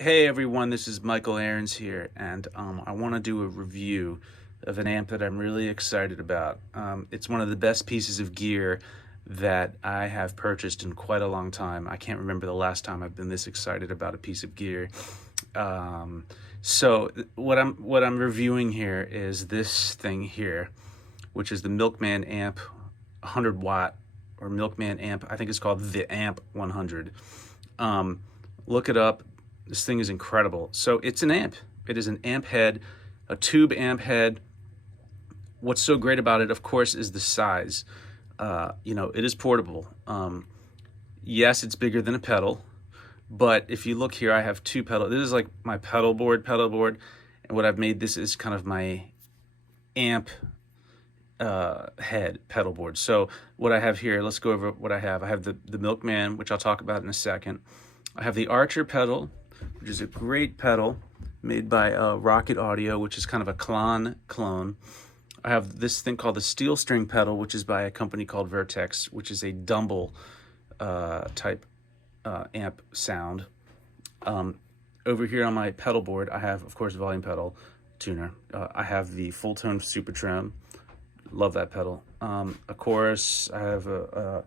Hey everyone, this is Michael Aarons here, and I want to do a review of an amp that I'm really excited about. It's one of the best pieces of gear that I have purchased in quite a long time. I can't remember the last time I've been this excited about a piece of gear. What I'm reviewing here is this thing here, which is the Milkman amp 100 watt, or Milkman amp. I think it's called the Amp 100. Look it up. This thing is incredible. So it's an amp. It is an amp head, a tube amp head. What's so great about it, of course, is the size. It is portable. Yes, it's bigger than a pedal, but if you look here, I have two pedals. This is like my pedalboard, and what I've made this is kind of my amp head pedalboard. So what I have here, let's go over what I have. I have the Milkman, which I'll talk about in a second. I have the Archer pedal, which is a great pedal made by Rocket Audio, which is kind of a clone. I have this thing called the Steel String pedal, which is by a company called Vertex, which is a Dumble type amp sound. Over here on my pedal board, I have, of course, volume pedal tuner. I have the Full Tone Supertone. Love that pedal. Of course, I have a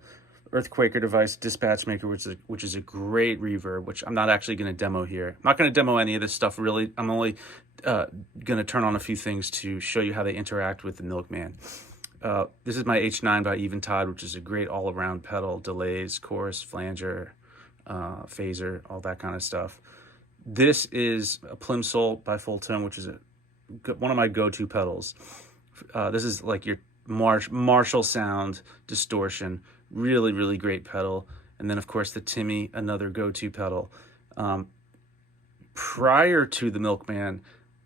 Earthquaker device dispatch maker, which is a great reverb, which I'm not actually going to demo here. I'm not going to demo any of this stuff really. I'm only going to turn on a few things to show you how they interact with the Milkman. This is my H9 by Eventide, which is a great all-around pedal, delays, chorus, flanger, phaser, all that kind of stuff. This is a Plimsoll by Full Tone, which is one of my go-to pedals. This is like your Marshall sound distortion. Really, really great pedal. And then, of course, the Timmy, another go-to pedal. Prior to the Milkman,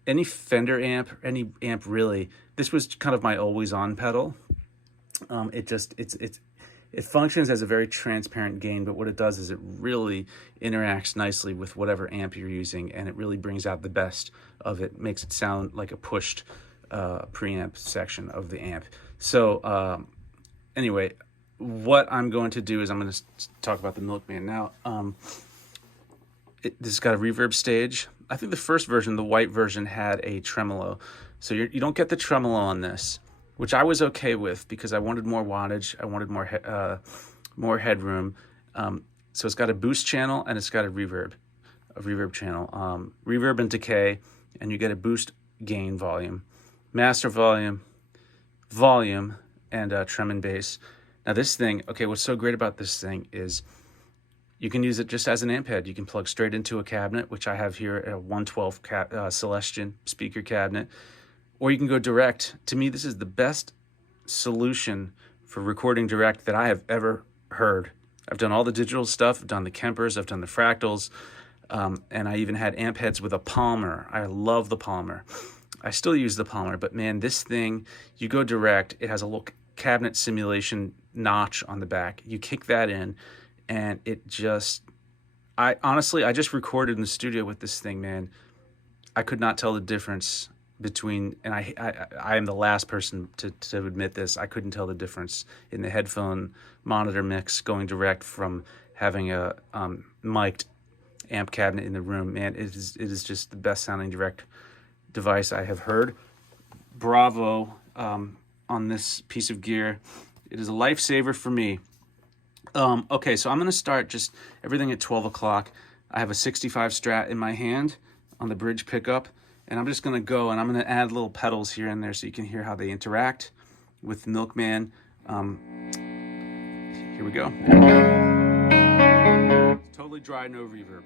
any Fender amp, any amp really, this was kind of my always-on pedal. It functions as a very transparent gain, but what it does is it really interacts nicely with whatever amp you're using, and it really brings out the best of it, makes it sound like a pushed preamp section of the amp. So anyway, what I'm going to do is I'm going to talk about the Milkman now. This has got a reverb stage. I think the first version, the white version, had a tremolo. So you don't get the tremolo on this, which I was okay with because I wanted more wattage. I wanted more headroom. So it's got a boost channel and it's got a reverb channel. Reverb and decay, and you get a boost gain volume, master volume, and trem and bass. Now this thing, okay, what's so great about this thing is you can use it just as an amp head. You can plug straight into a cabinet, which I have here, a 112 Celestion speaker cabinet, or you can go direct. To me, this is the best solution for recording direct that I have ever heard. I've done all the digital stuff. I've done the Kempers. I've done the Fractals. And I even had amp heads with a Palmer. I love the Palmer. I still use the Palmer, but man, this thing, you go direct. It has a little cabinet simulation notch on the back. You kick that in, and it just, I just recorded in the studio with this thing, man. I could not tell the difference between, and I am the last person to admit this, I couldn't tell the difference in the headphone monitor mix going direct from having a mic'd amp cabinet in the room. Man, it is just the best sounding direct device I have heard. Bravo on this piece of gear. It is a lifesaver for me. Okay, so I'm going to start just everything at 12 o'clock. I have a 65 Strat in my hand on the bridge pickup, and I'm just going to go and I'm going to add little pedals here and there so you can hear how they interact with the Milkman. Here we go. It's totally dry, no reverb.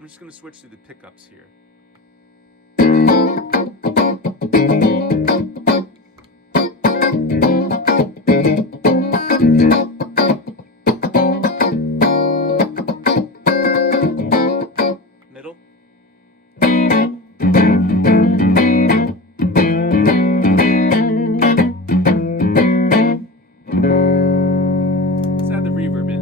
I'm just going to switch to the pickups here. Middle. Let's add the reverb in.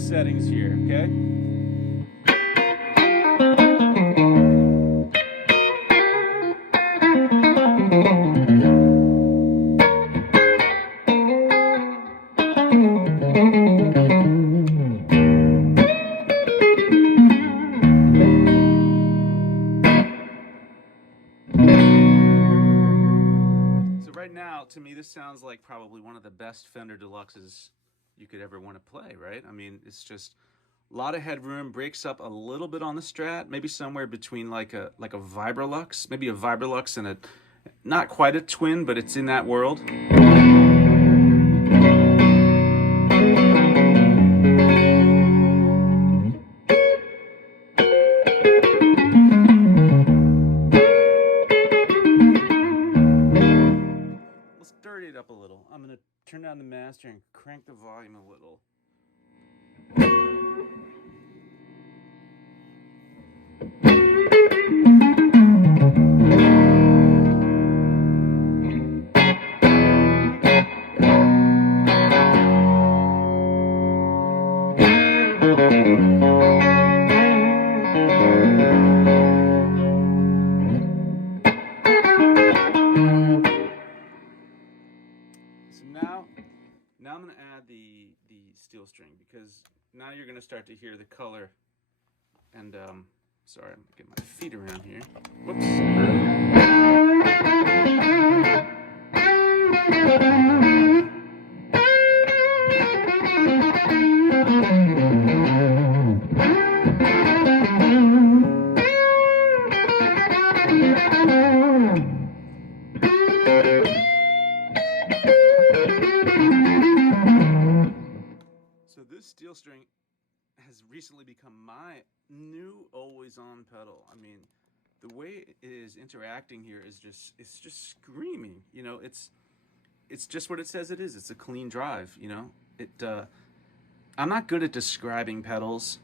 settings here, okay? So right now, to me, this sounds like probably one of the best Fender Deluxes you could ever want to play, right? I mean, it's just a lot of headroom, breaks up a little bit on the Strat, maybe somewhere between like a Vibrolux, maybe a Vibrolux and a, not quite a twin, but it's in that world. Let's dirty it up a little. I'm gonna turn down the master and crank the volume a little. So now I'm going to add the steel string, because now you're going to start to hear the color. And sorry, I'm getting my feet around here. Whoops. So this steel string has recently become my new always-on pedal. I mean, the way it is interacting here is it's just screaming. You know, it's just what it says it is. It's a clean drive. You know, I'm not good at describing pedals.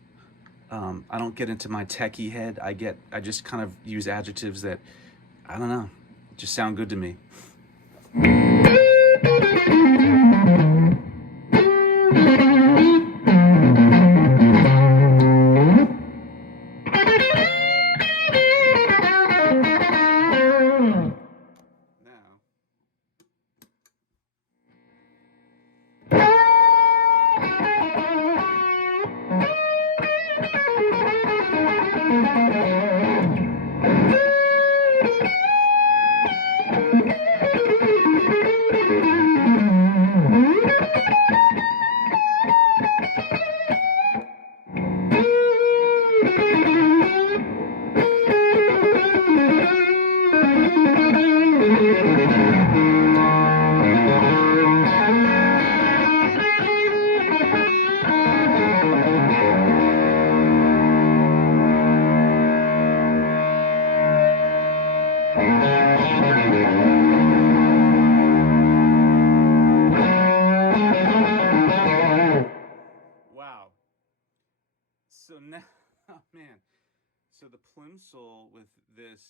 I don't get into my techie head. I just kind of use adjectives that, I don't know, just sound good to me. So now, oh man, so the plimsoll with this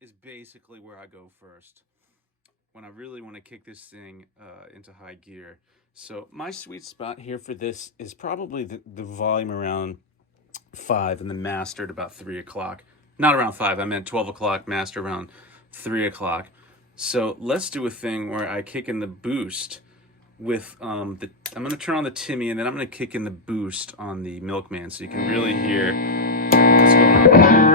is basically where I go first when I really want to kick this thing into high gear. So my sweet spot here for this is probably the volume around 5 and the master at about 3 o'clock. Not around 5, I meant 12 o'clock, master around 3 o'clock. So let's do a thing where I kick in the boost with I'm going to turn on the Timmy, and then I'm going to kick in the boost on the Milkman so you can really hear what's going on.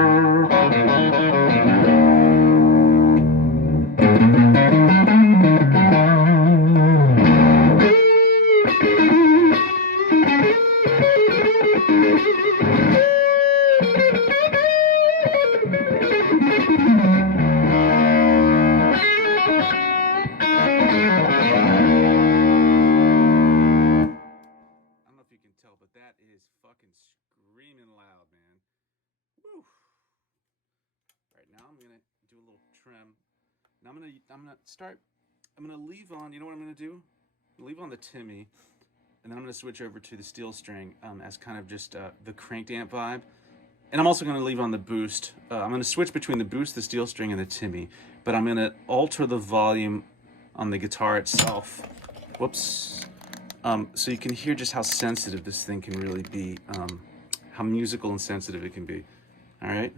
I'm gonna leave on, you know what I'm gonna do? Leave on the Timmy, and then I'm gonna switch over to the steel string as kind of just the cranked amp vibe. And I'm also gonna leave on the boost. I'm gonna switch between the boost, the steel string, and the Timmy, but I'm gonna alter the volume on the guitar itself. Whoops. So you can hear just how sensitive this thing can really be, how musical and sensitive it can be. All right.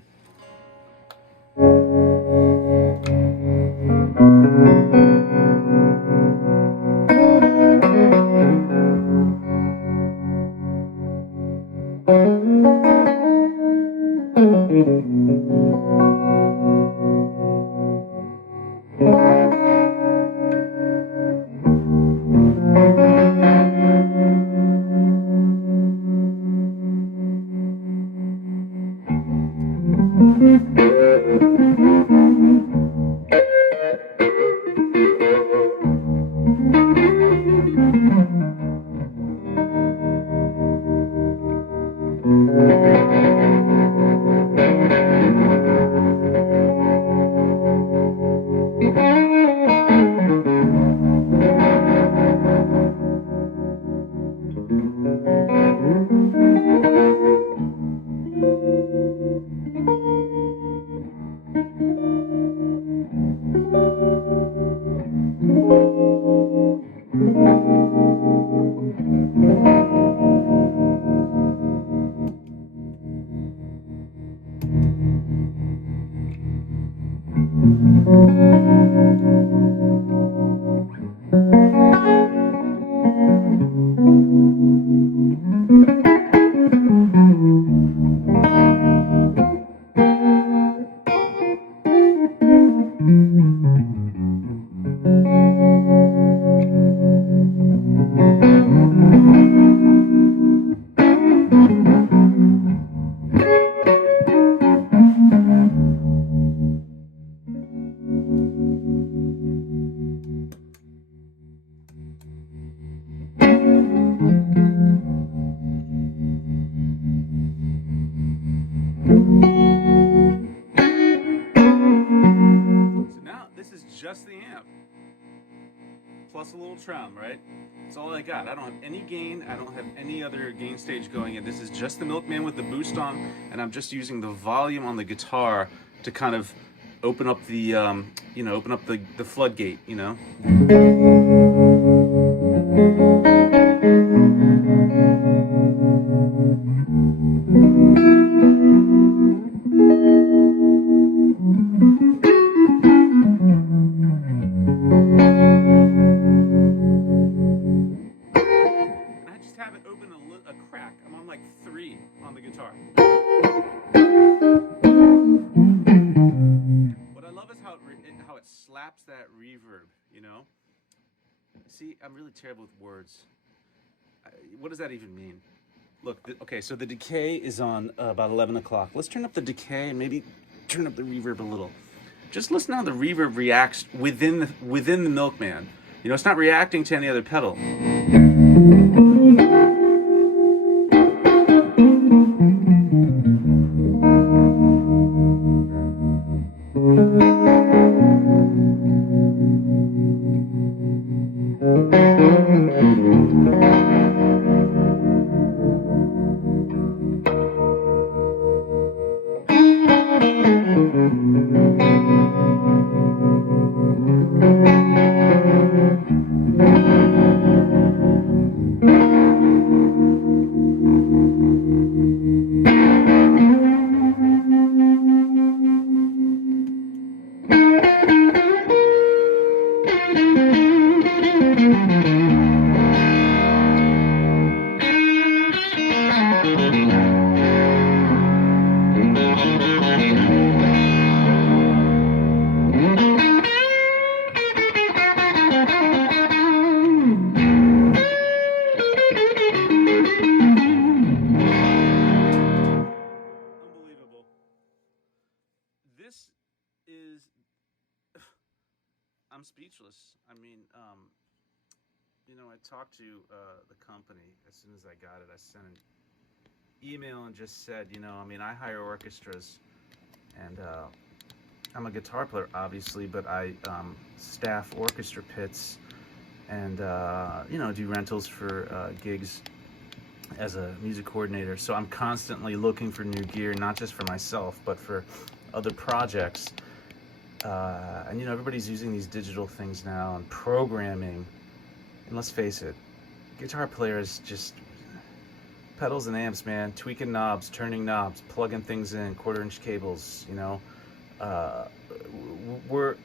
Just the amp plus a little trim, right? That's all I got. I don't have any gain. I don't have any other gain stage going in. This is just the Milkman with the boost on, and I'm just using the volume on the guitar to kind of open up the, open up the floodgate, you know? On the guitar. What I love is how it slaps that reverb, you know? See, I'm really terrible with words. What does that even mean? Look, okay, so the decay is on about 11 o'clock. Let's turn up the decay and maybe turn up the reverb a little. Just listen how the reverb reacts within the Milkman. You know, it's not reacting to any other pedal. I'm speechless. I mean, I talked to the company as soon as I got it. I sent an email and just said, I hire orchestras, and I'm a guitar player, obviously, but I staff orchestra pits and, do rentals for gigs as a music coordinator. So I'm constantly looking for new gear, not just for myself, but for other projects. And everybody's using these digital things now and programming. And let's face it, guitar players just pedals and amps, man. Tweaking knobs, turning knobs, plugging things in, quarter-inch cables. You know, we're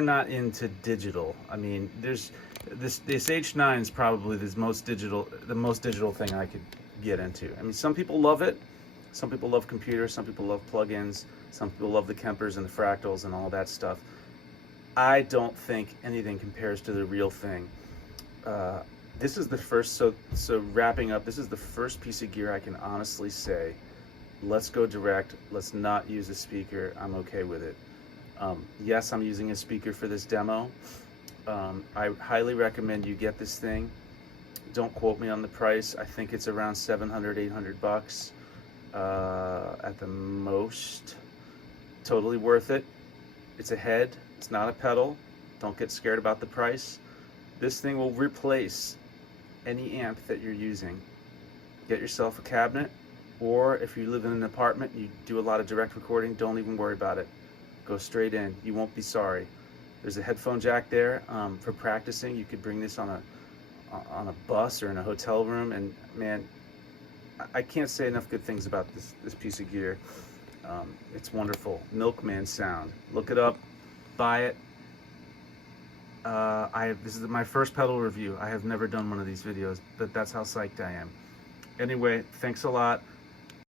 not into digital. I mean, there's this H9 is probably the most digital thing I could get into. I mean, some people love it. Some people love computers. Some people love plugins. Some people love the Kempers and the Fractals and all that stuff. I don't think anything compares to the real thing. This is the first, so wrapping up, this is the first piece of gear I can honestly say, let's go direct, let's not use a speaker, I'm okay with it. Yes, I'm using a speaker for this demo. I highly recommend you get this thing. Don't quote me on the price. I think it's around 700, 800 bucks at the most. Totally worth it. It's a head, it's not a pedal. Don't get scared about the price. This thing will replace any amp that you're using. Get yourself a cabinet, or if you live in an apartment, you do a lot of direct recording, don't even worry about it. Go straight in, you won't be sorry. There's a headphone jack there for practicing. You could bring this on a bus or in a hotel room, and man, I can't say enough good things about this piece of gear. It's wonderful. Milkman Sound. Look it up, buy it. This is my first pedal review. I have never done one of these videos, but that's how psyched I am. Anyway, thanks a lot.